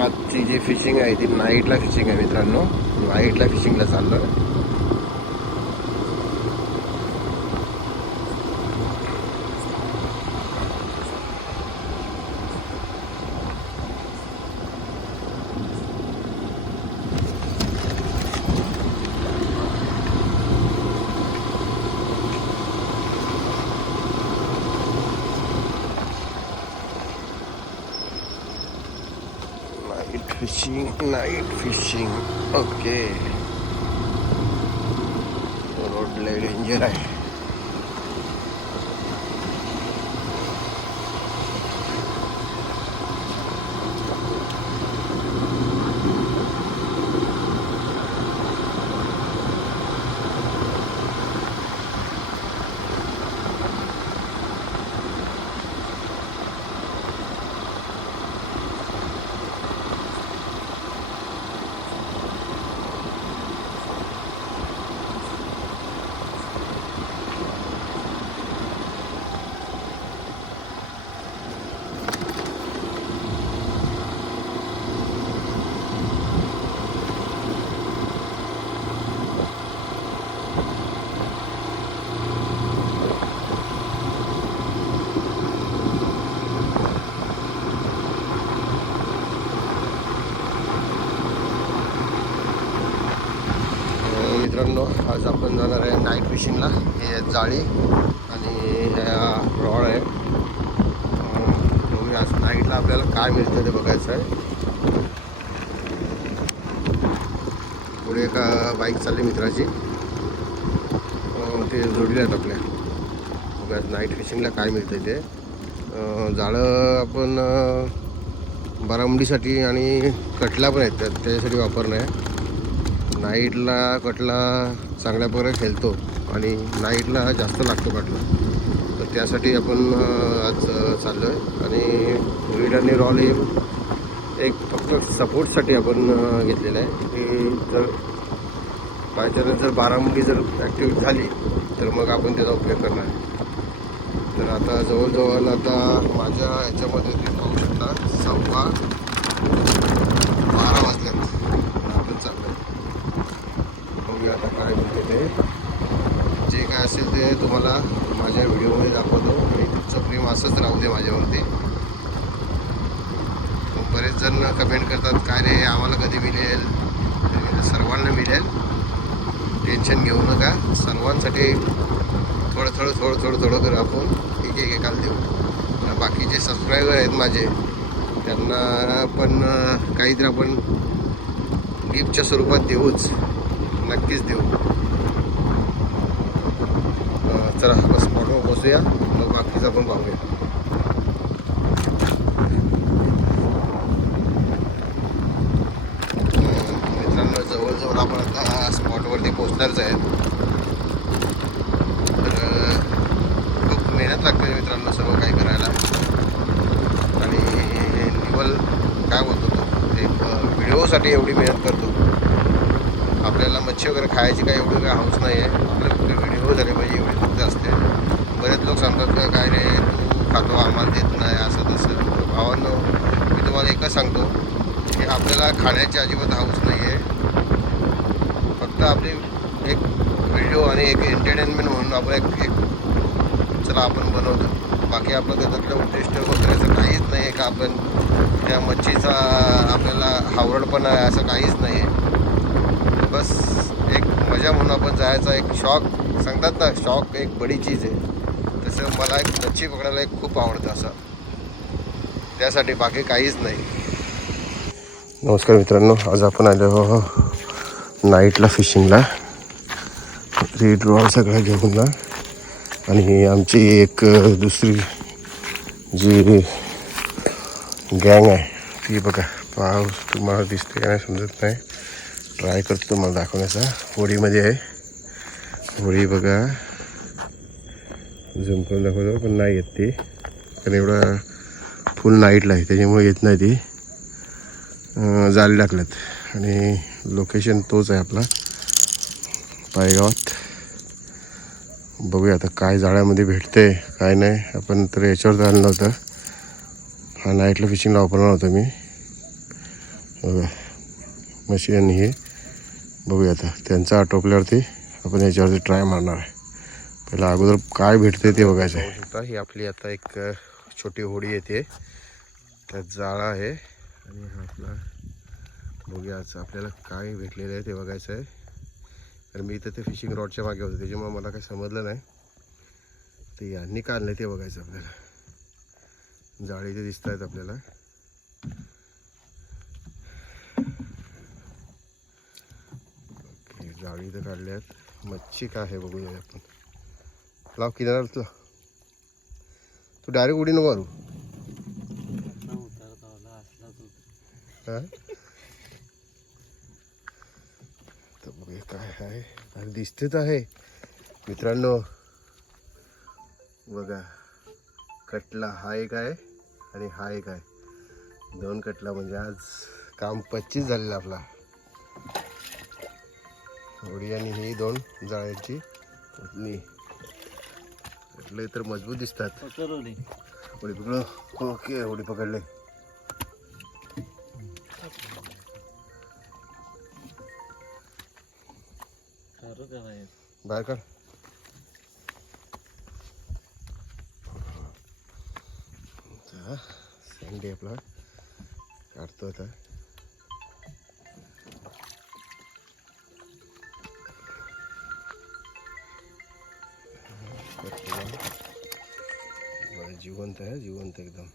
आजची जी फिशिंग आहे ती नाईटला फिशिंग आहे मित्रांनो. नाईटला फिशिंगला चाललो आहे fishing night fishing okay road लय डेंजर आहे फिशिंगला हे जाळी आणि ह्या रॉड आहे. बघूया आज नाईटला आपल्याला काय मिळतं ते बघायचं आहे. पुढे एका बाईक चालली मित्राची. ते जोडले आहेत आपल्या. बघा नाईट फिशिंगला काय मिळतं ते. जाळं आपण बारामुंडीसाठी आणि कटला पण आहेत. त्यात त्याच्यासाठी वापरणं आहे. नाईटला कटला चांगल्या प्रकारे खेळतो. आणि नाईटला जास्त लागतो बाटला तर त्यासाठी आपण आज चाललो आहे आणि रीड आणि रॉल हे एक फक्त सपोर्टसाठी आपण घेतलेलं आहे. की जर बायचान्स जर बारामुंडी जर ॲक्टिव्ह झाली तर मग आपण त्याचा उपयोग करणार. आहे तर आता जवळजवळ आता माझ्या ह्याच्यामध्ये तुम्ही पाहू शकता सव्वा बारा वाजल्यात. आपण चाललो बघूया आता काय म्हणते ते. जे काय असेल ते तुम्हाला माझ्या व्हिडिओमध्ये दाखवतो. आणि तुमचं प्रेम असंच राहू दे माझ्यावरती. बरेच जण कमेंट करतात काय रे आम्हाला कधी मिळेल? सर्वांना मिळेल. टेन्शन घेऊ नका. सर्वांसाठी थोडं थोडं थोडं थोडं थोडं करून आपण. एक एक एकाला देऊ. बाकीचे सबस्क्रायबर आहेत माझे त्यांना पण काहीतरी आपण गिफ्टच्या स्वरूपात देऊच. नक्कीच देऊ. चला बस स्पॉटवर बसूया. मग बाकीचं आपण पाहूया. मित्रांनो जवळजवळ आपण आता स्पॉटवरती पोचणारच आहेत. तर खूप मेहनत लागते मित्रांनो सर्व काही करायला. आणि निवल काय बोलतो तो? एक व्हिडिओसाठी एवढी मेहनत करतो. आपल्याला मच्छी वगैरे खायची काय एवढी काय हाऊस नाही आहे आपल्याला झाले पाहिजे एवढी फक्त असते. बरेच लोक सांगतात का काय रे तू खातो आम्हाला देत नाही असं तसं. भावांनो मी तुम्हाला एकच सांगतो की आपल्याला खाण्याची अजिबात हाऊस नाही आहे फक्त आपली एक व्हिडिओ आणि एक एंटरटेनमेंट म्हणून आपण एक एक चला आपण बनवतो. बाकी आपलं त्याच्यातलं उद्दिष्ट असं काहीच नाही आहे का आपण त्या मच्छीचा आपल्याला हावरडपणा आहे असं काहीच नाही आहे बस. मजा म्हणून आपण जायचा एक शॉक. सांगतात ना शॉक एक बडी चीज आहे. तसं मला एक मच्छी पकडायला एक खूप आवडतं असं. त्यासाठी बाकी काहीच नाही. नमस्कार मित्रांनो आज आपण आलो नाईटला फिशिंगला. रेड रॉड सगळं घेऊन ना. आणि आमची एक दुसरी जी गँग आहे ती बघा. पाऊस तुम्हाला दिसते का नाही समजत नाही. ट्राय करतो तुम्हाला दाखवण्याचा. होळीमध्ये आहे. होळी बघा. झुम करून दाखवतो पण नाही येत ती. कारण एवढा फुल नाईटला आहे त्याच्यामुळे येत नाही ती. जाळी टाकल्यात. आणि लोकेशन तोच आहे आपला. पायगावात. बघूया आता काय जाळ्यामध्ये भेटते काय नाही. आपण तर याच्यावर आणलं होतं. हा नाईटला फिशिंगला वापरणार होतो मी. बघा. मशीन आणि हे. बघूया आता. त्यांचा आटोपल्यावरती आपण याच्यावरती ट्राय मारणार आहे. पहिला अगोदर काय भेटते ते बघायचं आहे. ही आपली आता एक छोटी होडी येते त्यात जाळा आहे. आणि हा आपला बघूया आपल्याला काय भेटलेलं आहे ते बघायचं आहे. तर मी इथं ते फिशिंग रॉडच्या मागे होते त्याच्यामुळे मला काही समजलं नाही. ते यांनी काढलं ते बघायचं आपल्याला. जाळी ते दिसत आहेत आपल्याला. जाळी इथं काढल्या आहेत मच्छी काय आहे बघूया आपण. लाव किनारा तुला. तू डायरेक्ट उडी नको मारू. तर बघूया काय आहे. अरे आहे. मित्रांनो बघा. कटला हा एक आहे आणि हा एक आहे. दोन कटला म्हणजे आज काम पच्चीस झालेलं आपला. होडी आणि ही दोन जाळ्यांची उठणी कटले तर मजबूत दिसतात. होडी पकडलं. ओके होडी पकडले. बाहेर काढ. सँडी आपला. काढतो आता. बरं, जिवंत आहे जिवंत एकदम.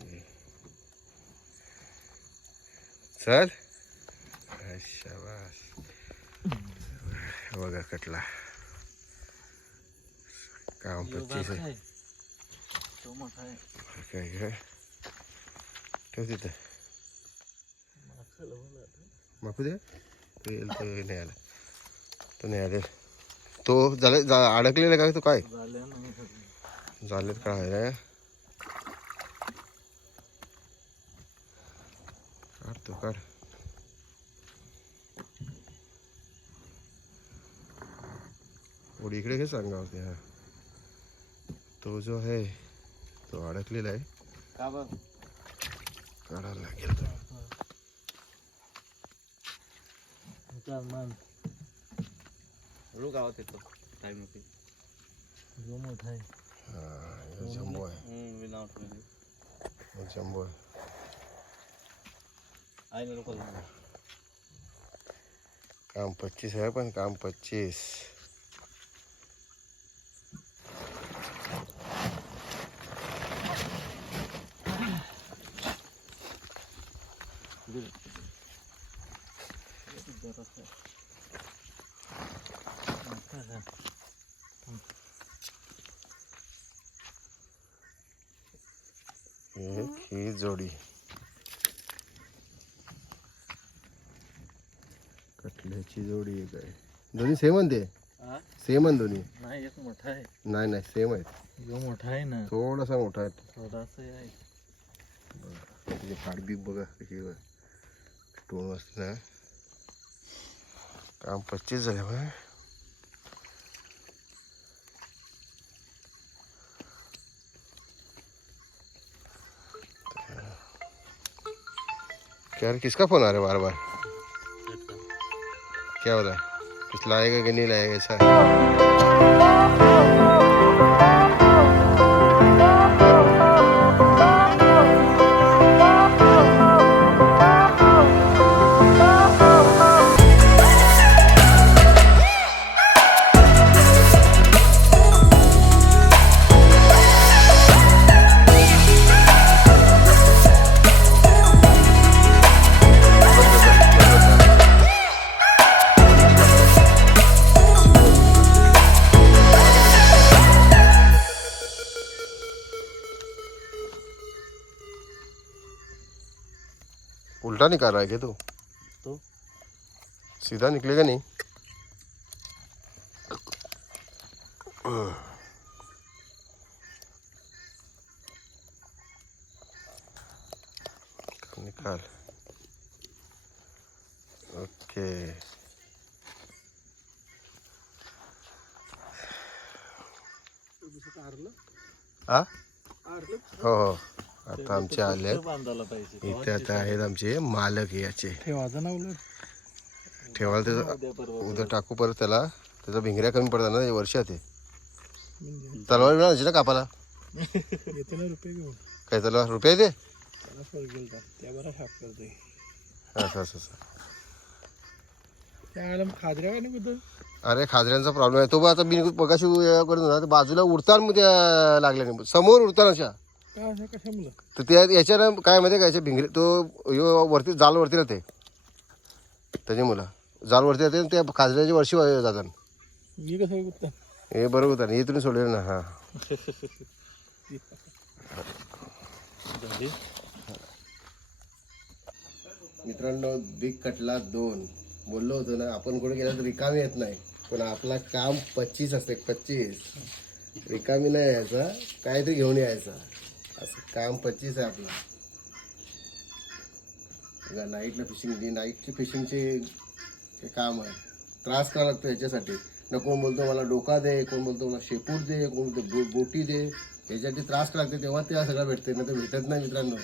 हे. चल. शाबास. बघा कटला. काम पच्चीस आहे. काय काय ठेव तिथं. माफू दे. तो येईल तो नाही आला. तो नाही आले तो झालं जा अडकलेला काय तो काय? झालेत काय रे. काढ तो काढ. इकडे घे सांगा होते हा. तो जो आहे तो अडकलेला आहे. काढायला लागेल तो गावात येतो टाइम होते हा जम्बो आहे नाव ठेवले ह्यो जम्बो आहे आहे ना लोक काम पच्चीस आहे पण काम पच्चीस एक ही जोडी. कटल्याची जोडी एक आहे. दोन्ही सेम आहे ते? सेम आहे दोन्ही? नाही एक मोठा आहे. नाही नाही सेम आहेत जो मोठा आहे ना. थोडासा मोठा आहे. थोडासा आहे. त्याची फाडबीक बघा कशी असते ना काम पच्चीस झाले बघा क्या रे, किसका फोन आ रहा है बार बार? क्या हो रहा है कुछ लाएगा कि नहीं लाएगा ऐसा? उल्टा निकाल रहा है क्या तू? तो? सीधा निकलेगा नहीं? निकाल। ओके। आ हो हो। आता आमचे आले आहेत. बांधायला पाहिजे इथे आता आहेत आमचे मालक याचे. ठेवायला त्याचं उद्या टाकू परत त्याला. त्याचा भिंगऱ्या कमी पडतात ना वर्षात आहे तलवार मिळायची ना कापाला काय तलवार? रुपये दे. असं असं अरे खाजऱ्यांचा प्रॉब्लेम आहे. तो बा आता बिन बघाशी करतो ना बाजूला उडताना लागल्या नाही. समोर उडताना अशा. तर त्या याच्यानं काय माहिती का याच्या भिंगरे तो यो वरती जाल वरती राहते त्याची मुलं. जाल वरती जाते ते काजऱ्याच्या वर्षी जातात. मी कसं हे बरोबर होतं हे तुम्ही सोडलेलं ना हां. मित्रांनो बिग कटला दोन. बोललो होतो ना आपण कुठे गेला तर रिकामी येत नाही. पण आपला काम पच्चीस असते पच्चीस. रिकामी नाही यायचा. काहीतरी घेऊन यायचा. असं काम पच्चीस आहे आपलं. नाईटला फिशिंग नाईटची फिशिंगचे काम आहे. त्रास करावा लागतो याच्यासाठी. न कोण बोलतो मला डोका दे कोण बोलतो मला शेपूट दे कोण बोलतो बो बोटी दे. याच्यासाठी त्रास करावा लागते तेव्हा ते सगळं भेटते ना ते भेटत नाही मित्रांनो.